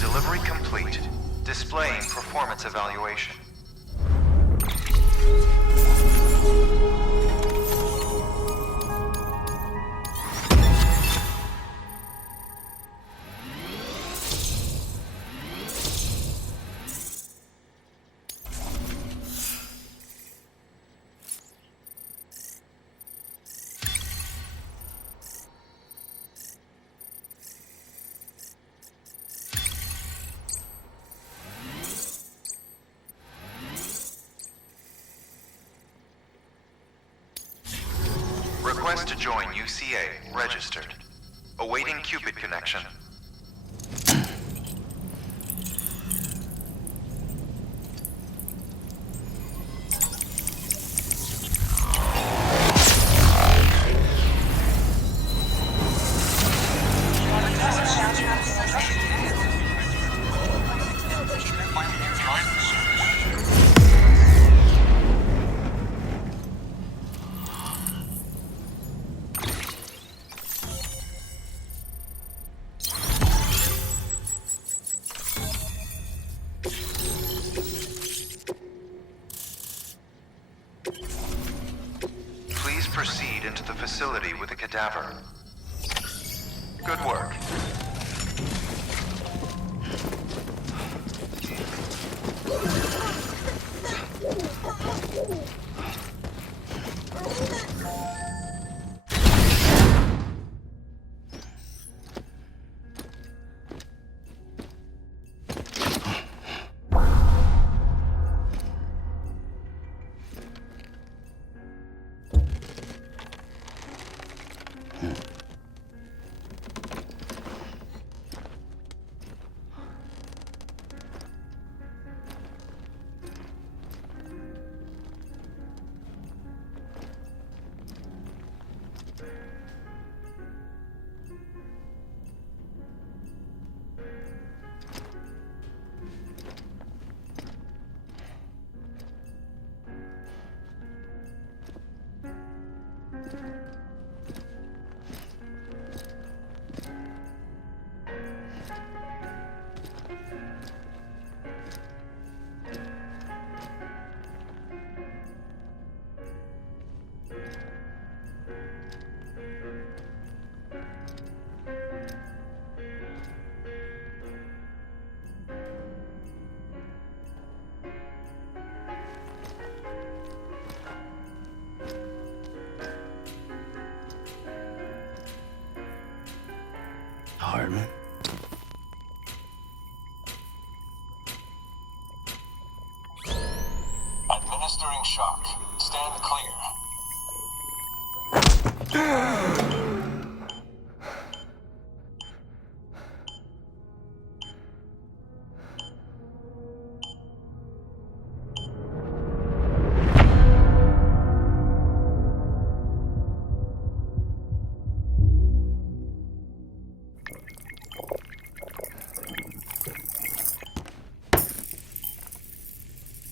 Delivery complete. Displaying performance evaluation. Request to join UCA. Registered. Awaiting Cupid connection. Please proceed into the facility with a cadaver. Good work. Heartman. Administering shock. Stand clear.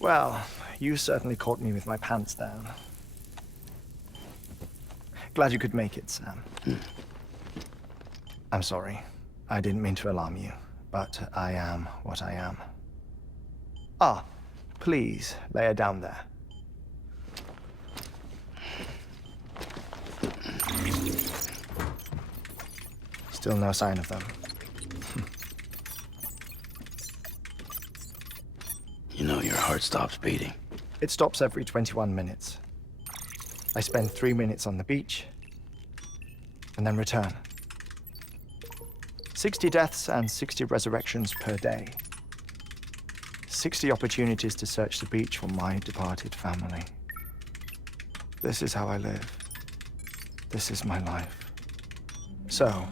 Well, you certainly caught me with my pants down. Glad you could make it, Sam. I'm sorry. I didn't mean to alarm you, but I am what I am. Ah, please, lay her down there. Still no sign of them. You know your heart stops beating. It stops every 21 minutes. I spend 3 minutes on the beach, and then return. 60 deaths and 60 resurrections per day. 60 opportunities to search the beach for my departed family. This is how I live. This is my life. So,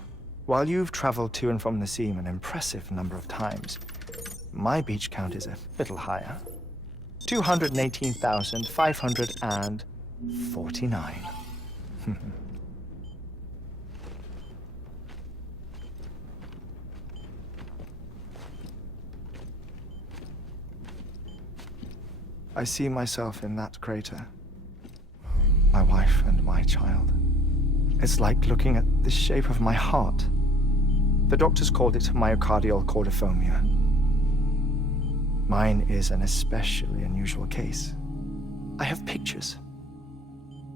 while you've traveled to and from the seam an impressive number of times, my beach count is a little higher. 218,549. I see myself in that crater. My wife and my child. It's like looking at the shape of my heart. The doctors called it myocardial cordiformia. Mine is an especially unusual case. I have pictures.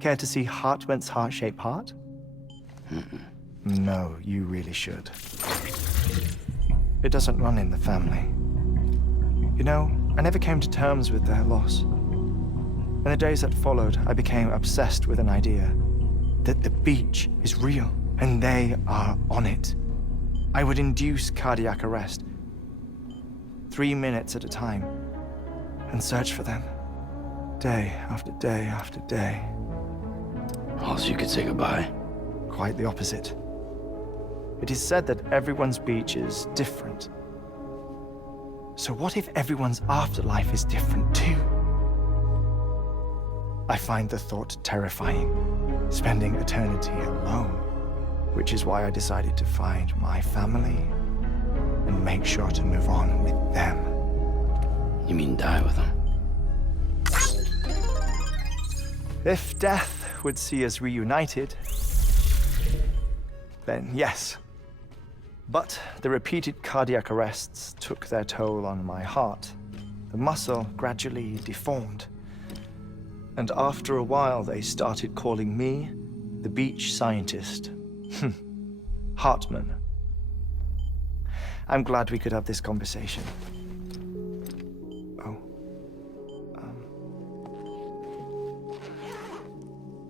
Care to see Heartman's heart-shaped heart? No, you really should. It doesn't run in the family. You know, I never came to terms with their loss. In the days that followed, I became obsessed with an idea that the beach is real and they are on it. I would induce cardiac arrest, 3 minutes at a time, and search for them, day after day after day. Also, you could say goodbye. Quite the opposite. It is said that everyone's beach is different. So what if everyone's afterlife is different too? I find the thought terrifying, spending eternity alone, which is why I decided to find my family and make sure to move on with them. You mean die with them? If death would see us reunited, then yes. But the repeated cardiac arrests took their toll on my heart. The muscle gradually deformed. And after a while, they started calling me the beach scientist. Heartman. I'm glad we could have this conversation. Oh.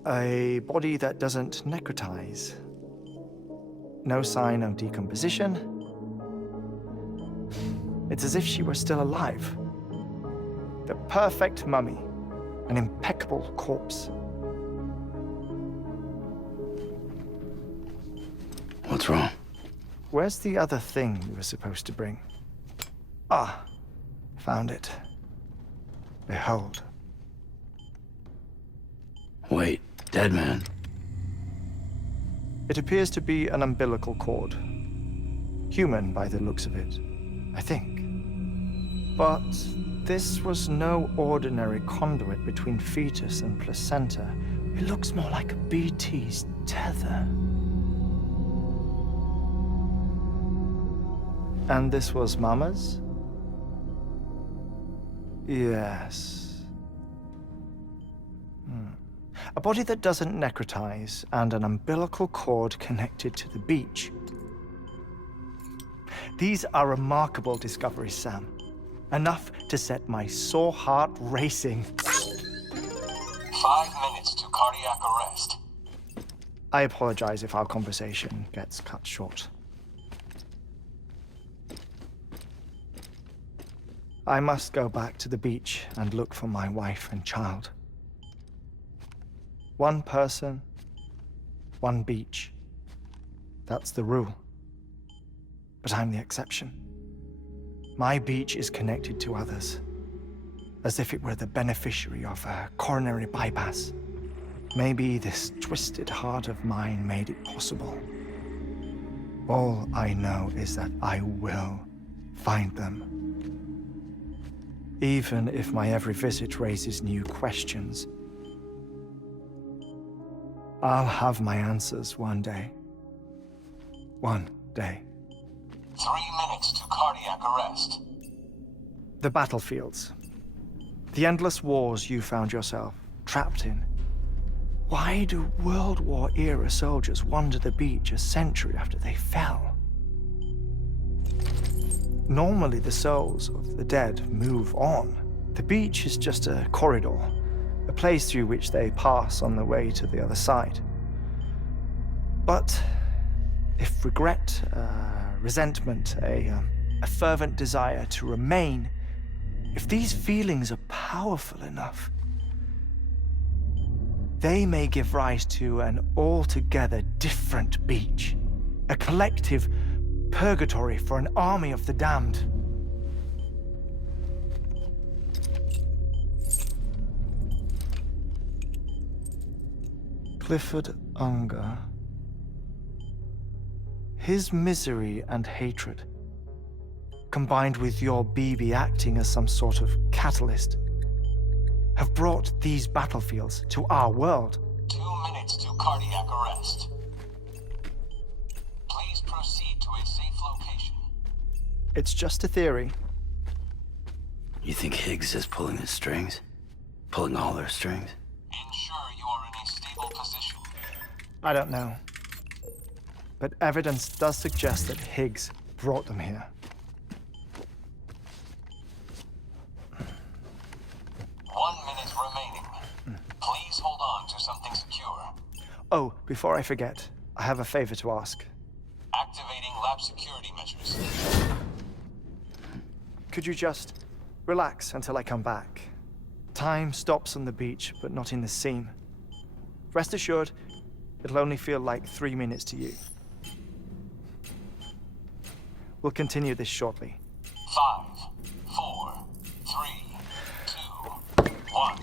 A body that doesn't necrotize. No sign of decomposition. It's as if she were still alive. The perfect mummy. An impeccable corpse. What's wrong? Where's the other thing you were supposed to bring? Ah, found it. Behold. Wait, dead man. It appears to be an umbilical cord. Human by the looks of it, I think. But this was no ordinary conduit between fetus and placenta. It looks more like a BT's tether. And this was Mama's? Yes. A body that doesn't necrotize and an umbilical cord connected to the beach. These are remarkable discoveries, Sam. Enough to set my sore heart racing. 5 minutes to cardiac arrest. I apologize if our conversation gets cut short. I must go back to the beach and look for my wife and child. One person, one beach. That's the rule. But I'm the exception. My beach is connected to others, as if it were the beneficiary of a coronary bypass. Maybe this twisted heart of mine made it possible. All I know is that I will find them. Even if my every visit raises new questions, I'll have my answers one day. One day. 3 minutes to cardiac arrest. The battlefields. The endless wars you found yourself trapped in. Why do World War-era soldiers wander the beach a century after they fell? Normally, the souls of the dead move on. The beach is just a corridor, a place through which they pass on the way to the other side. But if regret, resentment, a fervent desire to remain, if these feelings are powerful enough, they may give rise to an altogether different beach, a collective purgatory for an army of the damned. Clifford Unger. His misery and hatred, combined with your BB acting as some sort of catalyst, have brought these battlefields to our world. 2 minutes to cardiac arrest. Please proceed to a safe location. It's just a theory. You think Higgs is pulling his strings? Pulling all their strings? Ensure you are in a stable position. I don't know. But evidence does suggest that Higgs brought them here. 1 minute remaining. Please hold on to something secure. Oh, before I forget, I have a favor to ask. Activating lab security measures. Could you just relax until I come back? Time stops on the beach, but not in the scene. Rest assured, it'll only feel like 3 minutes to you. We'll continue this shortly. 5, 4, 3, 2, 1.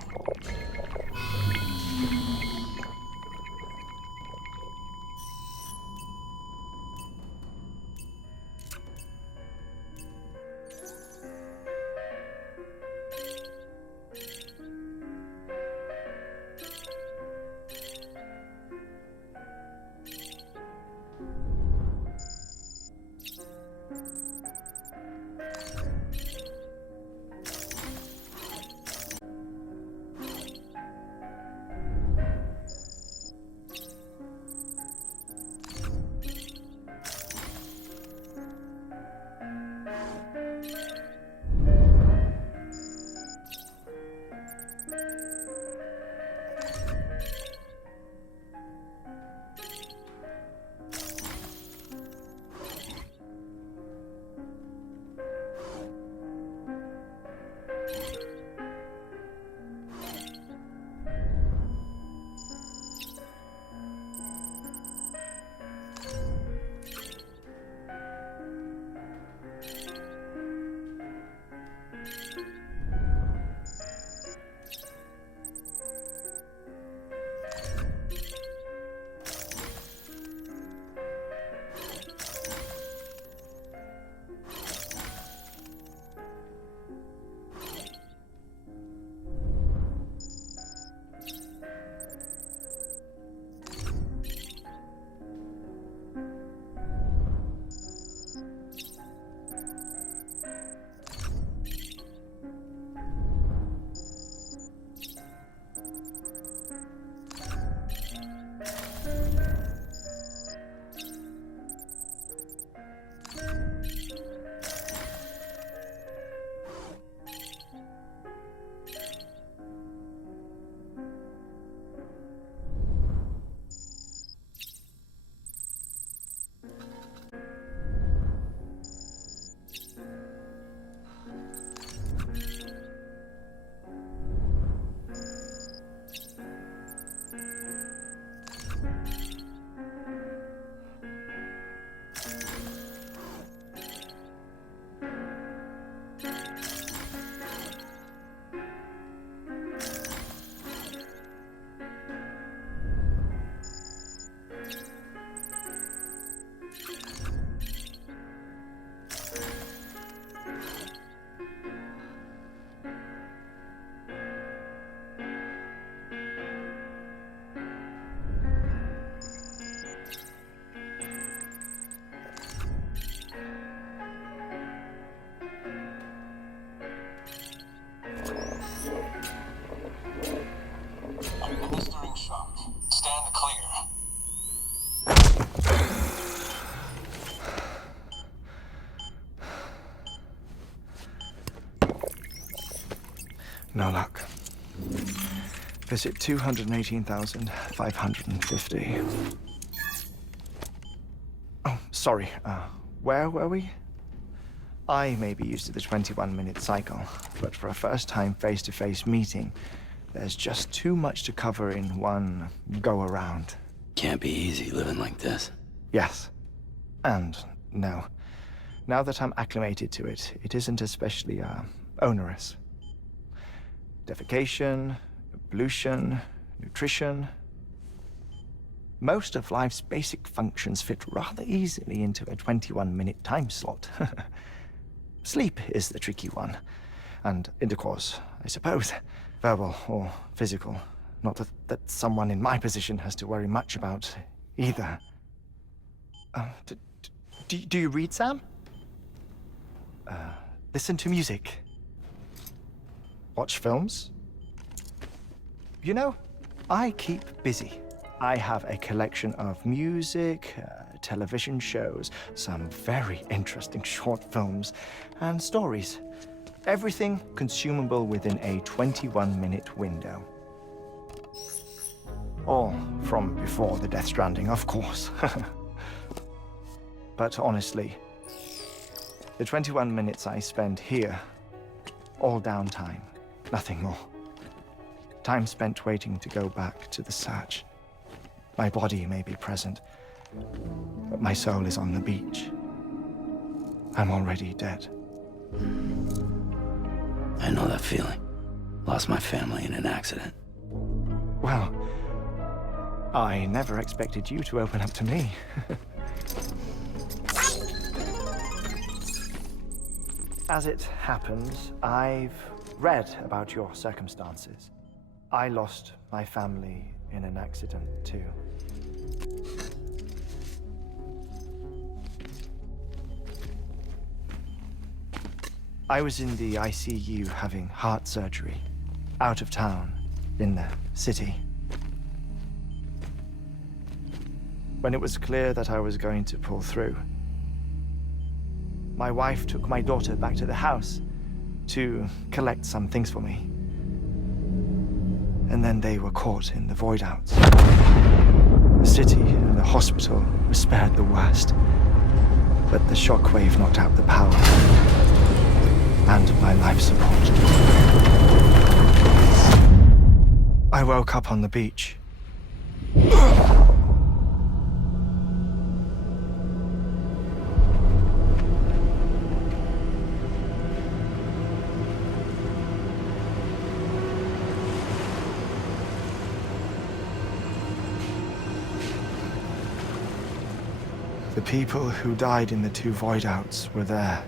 Administering shock. Stand clear. No luck. Visit 218,550. Oh, sorry. Where were we? I may be used to the 21-minute cycle, but for a first-time face-to-face meeting, there's just too much to cover in one go-around. Can't be easy living like this. Yes. And no. Now that I'm acclimated to it, it isn't especially, onerous. Defecation, pollution, nutrition. Most of life's basic functions fit rather easily into a 21-minute time slot. Sleep is the tricky one. And intercourse, I suppose. Verbal or physical. Not that someone in my position has to worry much about either. Do you read, Sam? Listen to music. Watch films? You know, I keep busy. I have a collection of music, television shows, some very interesting short films, and stories. Everything consumable within a 21-minute window. All from before the Death Stranding, of course. But honestly, the 21 minutes I spend here, all downtime, nothing more. Time spent waiting to go back to the search. My body may be present, but my soul is on the beach. I'm already dead. I know that feeling. Lost my family in an accident. Well, I never expected you to open up to me. As it happens, I've read about your circumstances. I lost my family in an accident, too. I was in the ICU having heart surgery, out of town, in the city. When it was clear that I was going to pull through, my wife took my daughter back to the house to collect some things for me. And then they were caught in the void outs. The city and the hospital were spared the worst, but the shockwave knocked out the power and my life support. I woke up on the beach. The people who died in the two void outs were there.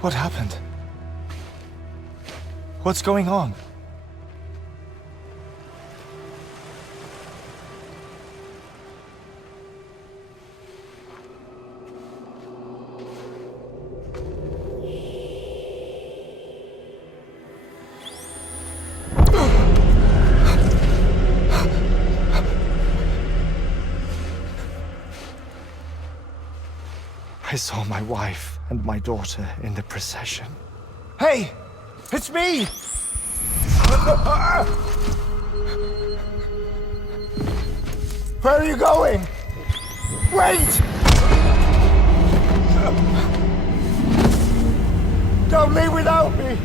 What happened? What's going on? I saw my wife and my daughter in the procession. Hey! It's me! Where are you going? Wait! Don't leave without me!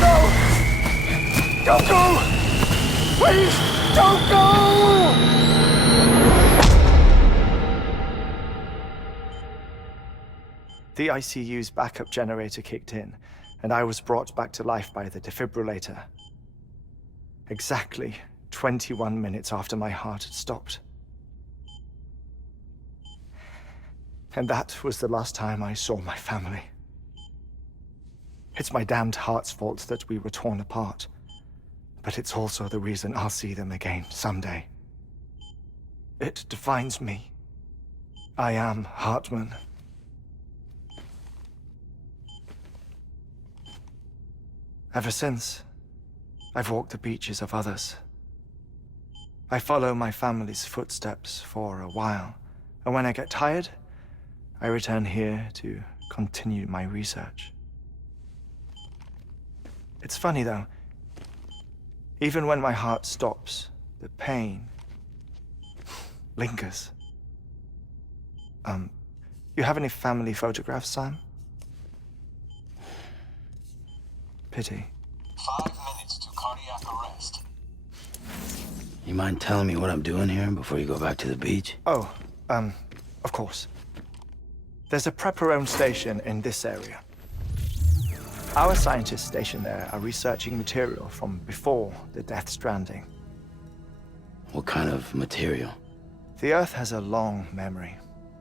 No! Don't go! Please, don't go! The ICU's backup generator kicked in, and I was brought back to life by the defibrillator. Exactly 21 minutes after my heart had stopped. And that was the last time I saw my family. It's my damned heart's fault that we were torn apart, but it's also the reason I'll see them again someday. It defines me. I am Heartman. Ever since, I've walked the beaches of others. I follow my family's footsteps for a while, and when I get tired, I return here to continue my research. It's funny though, even when my heart stops, the pain lingers. You have any family photographs, Sam? Pity. 5 minutes to cardiac arrest. You mind telling me what I'm doing here before you go back to the beach? Oh, of course. There's a prep-your-own station in this area. Our scientists stationed there are researching material from before the Death Stranding. kind of material? The Earth has a long memory.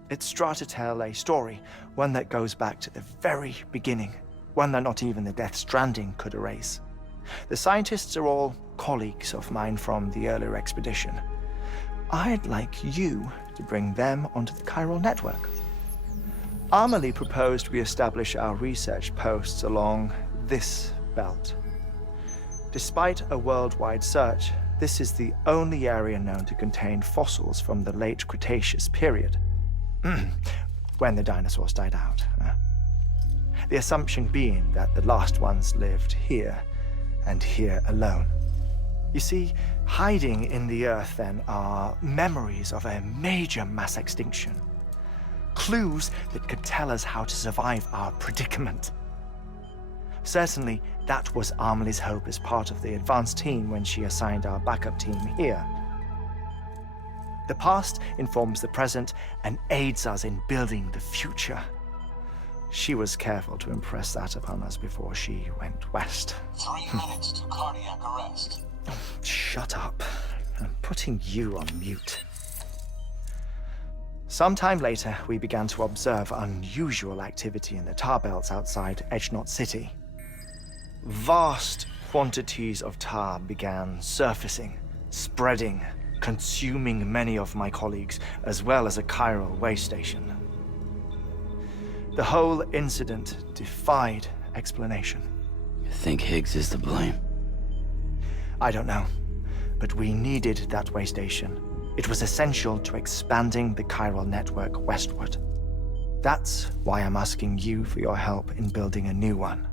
It's trying to tell a story, one that goes back to the very beginning, one that not even the Death Stranding could erase. The scientists are all colleagues of mine from the earlier expedition. I'd like you to bring them onto the chiral network. Amelie proposed we establish our research posts along this belt. Despite a worldwide search, this is the only area known to contain fossils from the late Cretaceous period, when the dinosaurs died out. The assumption being that the last ones lived here, and here alone. You see, hiding in the Earth then are memories of a major mass extinction. Clues that could tell us how to survive our predicament. Certainly, that was Amelie's hope as part of the advanced team when she assigned our backup team here. The past informs the present and aids us in building the future. She was careful to impress that upon us before she went west. 3 minutes to cardiac arrest. Shut up. I'm putting you on mute. Sometime later, we began to observe unusual activity in the tar belts outside Edgenot City. Vast quantities of tar began surfacing, spreading, consuming many of my colleagues, as well as a chiral waste station. The whole incident defied explanation. You think Higgs is to blame? I don't know, but we needed that way station. It was essential to expanding the chiral network westward. That's why I'm asking you for your help in building a new one.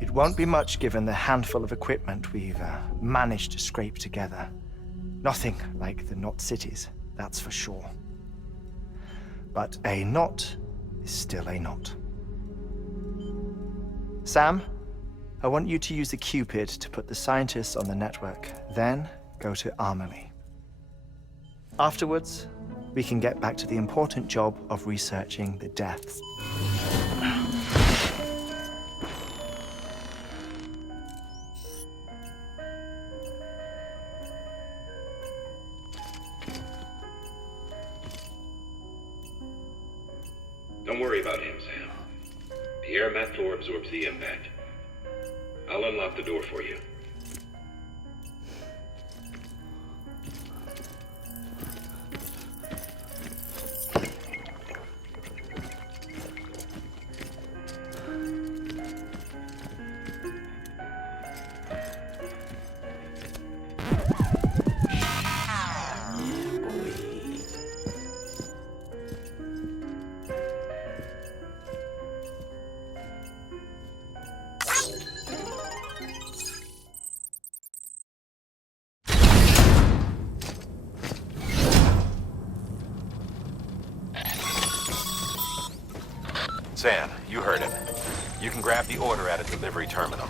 It won't be much given the handful of equipment we've managed to scrape together. Nothing like the knot cities, that's for sure. But a knot is still a knot. Sam, I want you to use the Cupid to put the scientists on the network, then go to Amelie. Afterwards, we can get back to the important job of researching the deaths. Don't worry about him, Sam. The air mat floor absorbs the impact. I'll unlock the door for you. Sam, you heard him. You can grab the order at a delivery terminal.